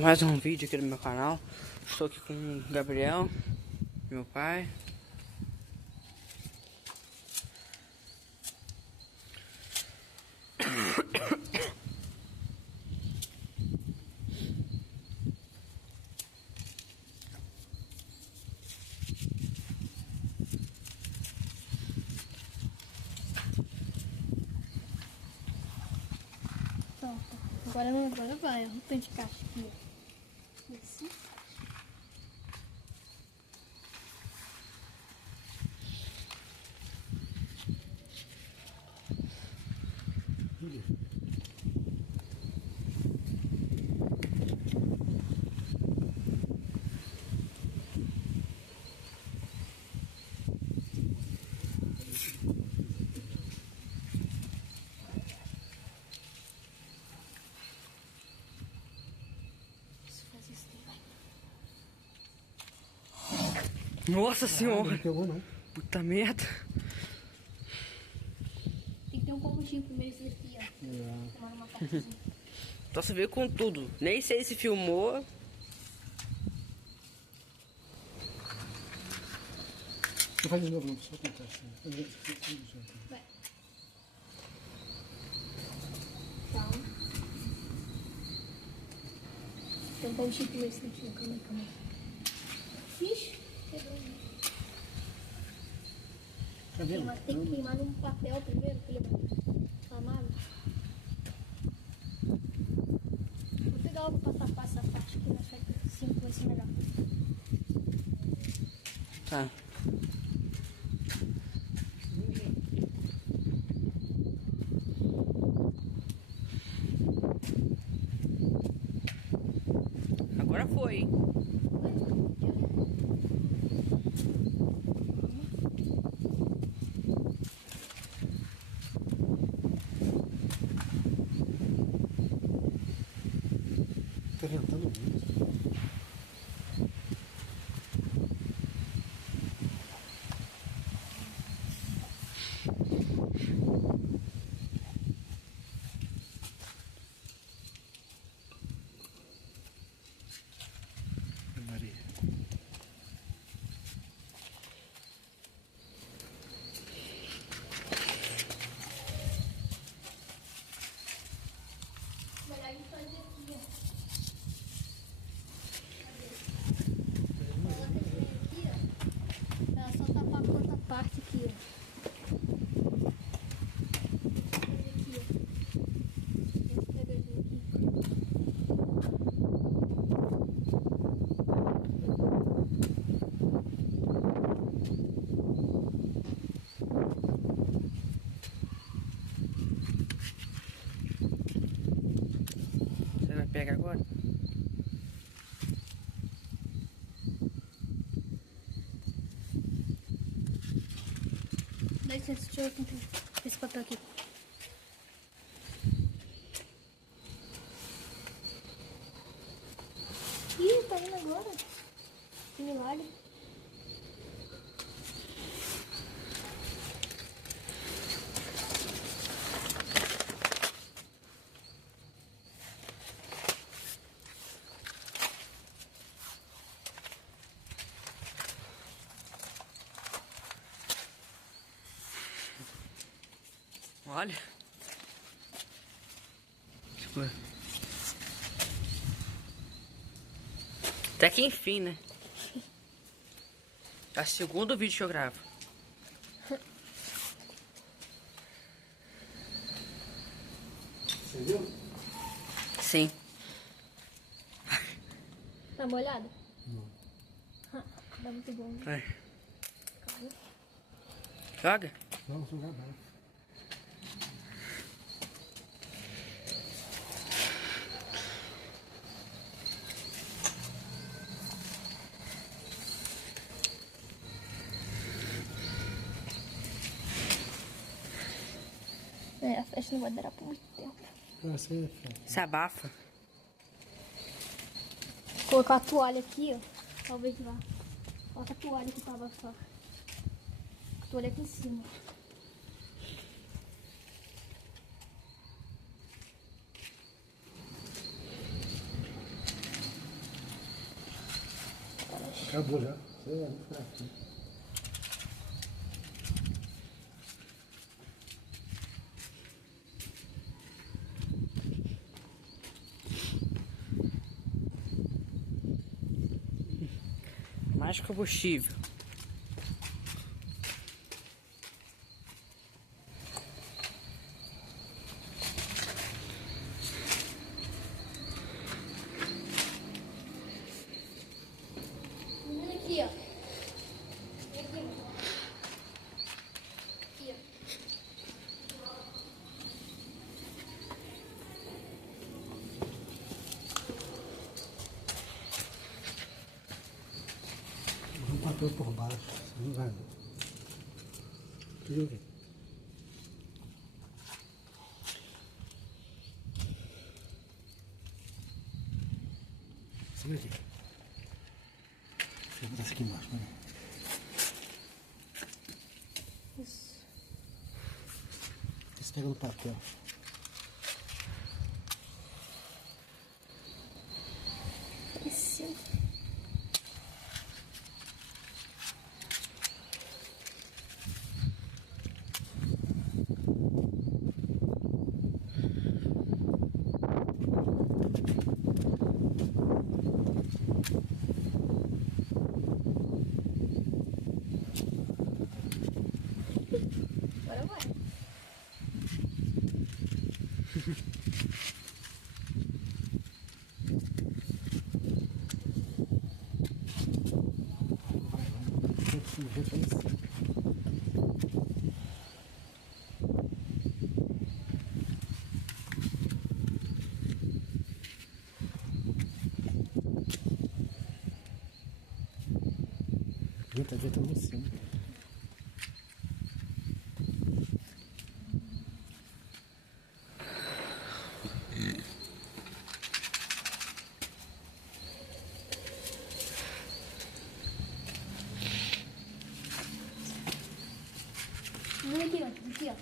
Mais um vídeo aqui do meu canal. Estou aqui com o Gabriel, meu pai. Pronto. Agora vai, ó. Roupa de caixa aqui, ó. Isso. Nossa senhora! Não pegou não. Puta merda! Tem que ter um combustível primeiro esse aqui, ó. Tomar uma partezinha. Então você veio com tudo. Nem sei se filmou. Não faz de novo, não. Só acontece. Vai. Calma. Tem um combustível primeiro esse aqui, ó. Calma aí. Ixi, quebrou. Tá vendo? Mas tem que queimar num papel primeiro, pra ele inflamável. Vou pegar algo pra tapar essa parte aqui, acho que assim vai ser melhor. Tá. Agora foi, hein? Tá ventando muito. Maria. Melhor a gente fazer aqui, ó. Ela só tapar com outra parte aqui, ó. Aqui, ó. Esse pegadinho aqui. Você vai pegar agora? Dá licença, deixa eu cumprir esse papel aqui. Ih, tá indo agora. Que milagre. Olha. Tipo... Até que enfim, né? É o segundo vídeo que eu gravo. Você viu? Sim. Tá molhado? Não. Tá muito bom, né? Vai. Calma. Joga. Não, sou gabarito. É, a festa não vai durar por muito tempo. Essa aí é festa. Se abafa. Vou colocar a toalha aqui, ó. Talvez vá. Coloca a toalha que tava só. A toalha aqui em cima. Acabou já. Você é muito fraquinho. Mais combustível. Menina aqui, ó. Vem aqui, ó. Aqui, ó. Um papel por baixo. Você não vai ver. Deixa eu ver. Segura aqui. Deixa eu botar isso aqui embaixo. Né? Isso. Você pega no papel. Isso. Agora vai. Junta, junta no cima. Vem aqui, ó. Aqui, ó.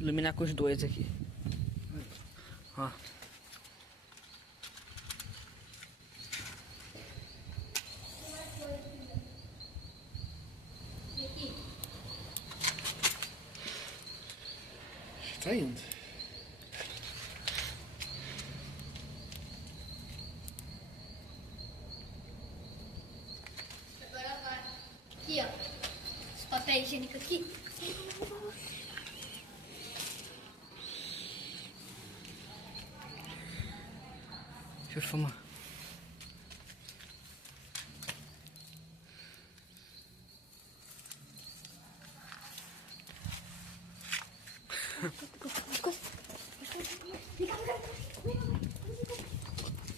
Iluminar com os dois aqui. Ó. Vem aqui. Tá indo. Agora vai. Aqui, ó. Esse papel higiênico aqui. Deixa eu filmar.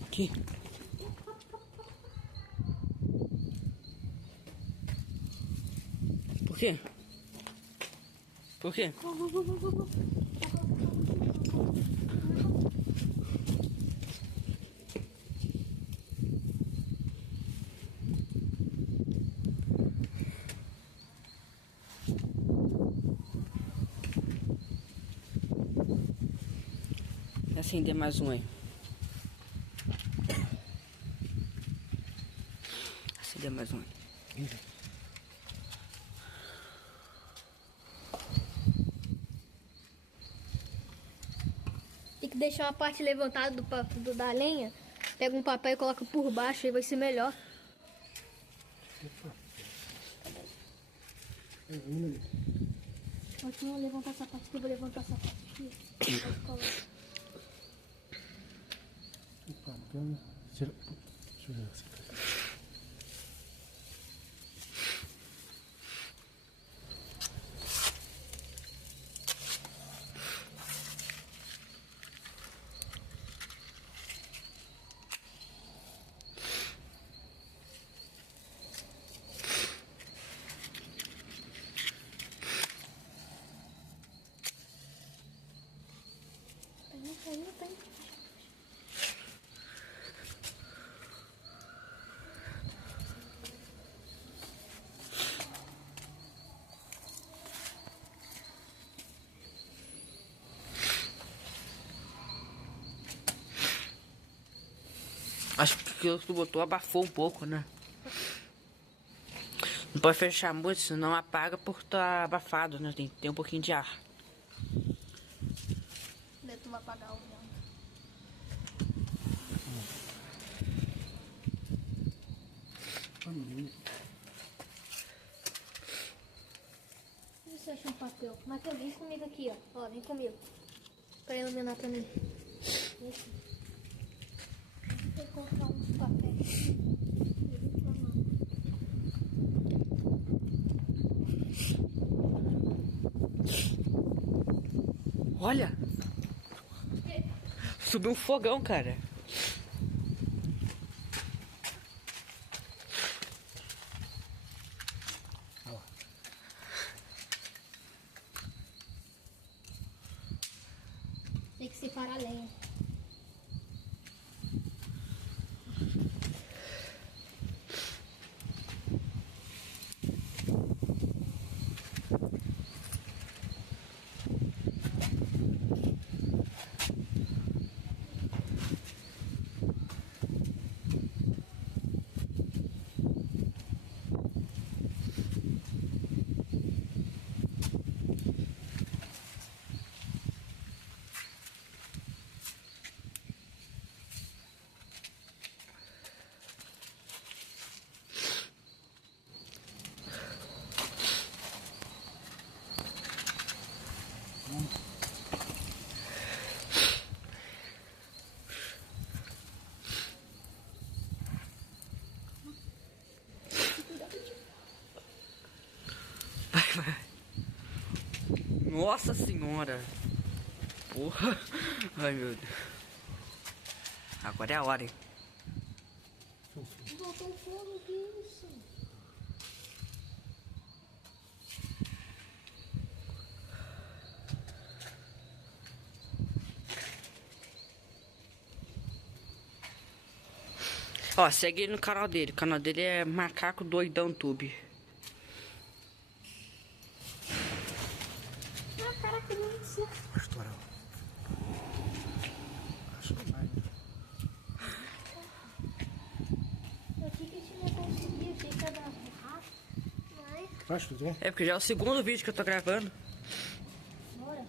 Aqui. Por quê? Por quê? Vou acender mais um aí. Acender mais um aí. Tem que deixar uma parte levantada da lenha. Pega um papel e coloca por baixo, aí vai ser melhor. Continua a levantar essa parte aqui, eu vou levantar essa parte aqui. Aí coloca. O papel. Deixa eu ver assim. Tá indo. Acho que aquilo que tu botou abafou um pouco, né? Não pode fechar muito, senão apaga porque tá abafado, né? Tem um pouquinho de ar. Daí tu vai apagar o vento. E você acha um papel? Matheus, vem comigo aqui, ó. Ó, vem comigo. Pra iluminar também. Esse. Vou colocar uns papéis. Olha! Subiu um fogão, cara. Tem que separar a lenha. Nossa senhora! Porra! Ai meu Deus! Agora é a hora, hein? Voltou o fogo, que isso? Ó, segue ele no canal dele. O canal dele é Macaco Doidão Tube. Ah, caraca, não sei. Vai estourar. Acho que vai. Eu achei que a gente não conseguia, achei que ia dar rápido. Mas, Acho que vai. É porque já é o segundo vídeo que eu tô gravando. bora.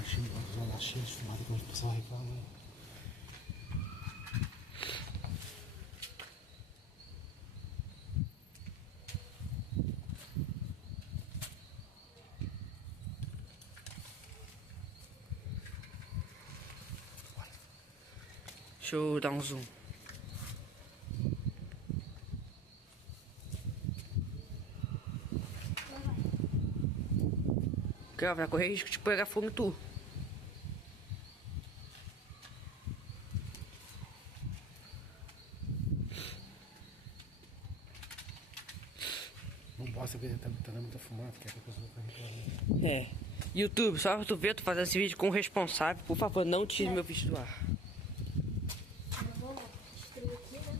Achei que vai usar cheio de tomada que o pessoal reclama. Deixa eu dar um zoom. Porque ó, vai correr risco de pegar fogo em tu. Não posso ver, tá dando muita fumaça, que é que a pessoa vai reclamando. É. YouTube, só pra tu ver, tu fazer esse vídeo com o responsável. Por favor, não tire meu vídeo do ar. Vamos destruir aqui, né?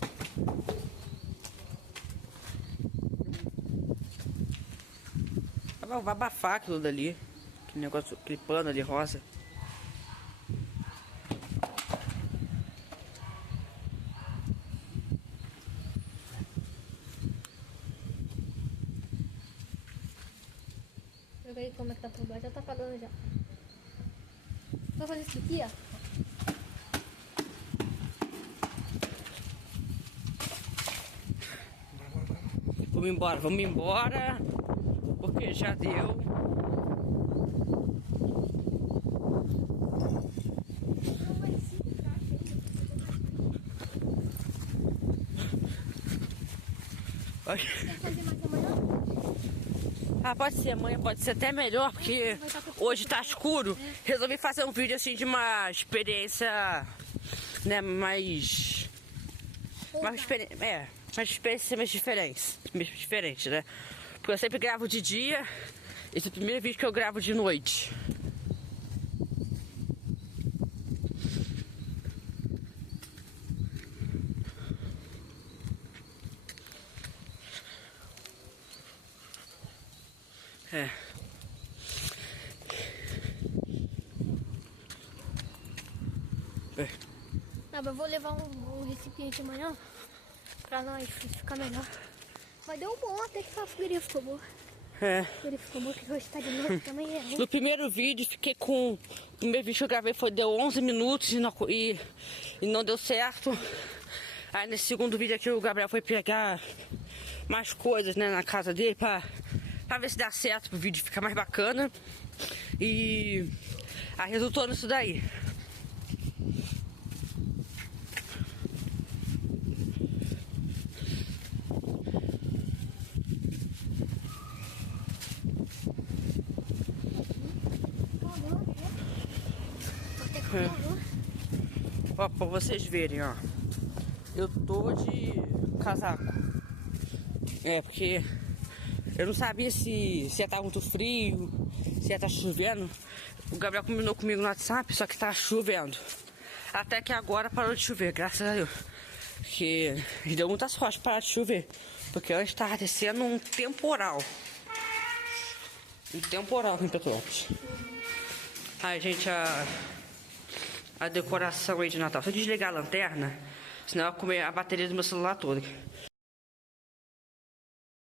Vai abafar aquilo dali. Aquele negócio, aquele pano ali rosa. Eu ver como é que tá por baixo, já tá apagando já. Vou fazer isso aqui, ó. Vamos embora. Porque já deu. Ai. Quer fazer mais amanhã? Ah, pode ser amanhã, pode ser até melhor, porque hoje tá escuro. Resolvi fazer um vídeo assim de uma experiência, né, mais experiência mais diferente, né? Porque eu sempre gravo de dia. Esse é o primeiro vídeo que eu gravo de noite. É. Não, eu vou levar um recipiente amanhã pra nós ficar melhor. Mas deu bom até que a fogueirinha ficou boa. É. A fogueirinha ficou boa, que hoje tá de noite também é ruim. No primeiro vídeo fiquei com... O primeiro vídeo que eu gravei deu 11 minutos e não deu certo. Aí nesse segundo vídeo aqui o Gabriel foi pegar mais coisas, né, na casa dele pra ver se dá certo pro vídeo ficar mais bacana. E aí resultou nisso daí. Ó, pra vocês verem, ó. Eu tô de casaco. É, porque eu não sabia se ia estar muito frio, se ia estar chovendo. O Gabriel combinou comigo no WhatsApp, só que tá chovendo. Até que agora parou de chover, graças a Deus. Porque deu muita sorte parar de chover. Porque antes tava descendo um temporal. Um temporal aqui em Petrópolis. Ai, gente, a decoração aí de Natal. Se eu desligar a lanterna, senão eu vou comer a bateria do meu celular todo.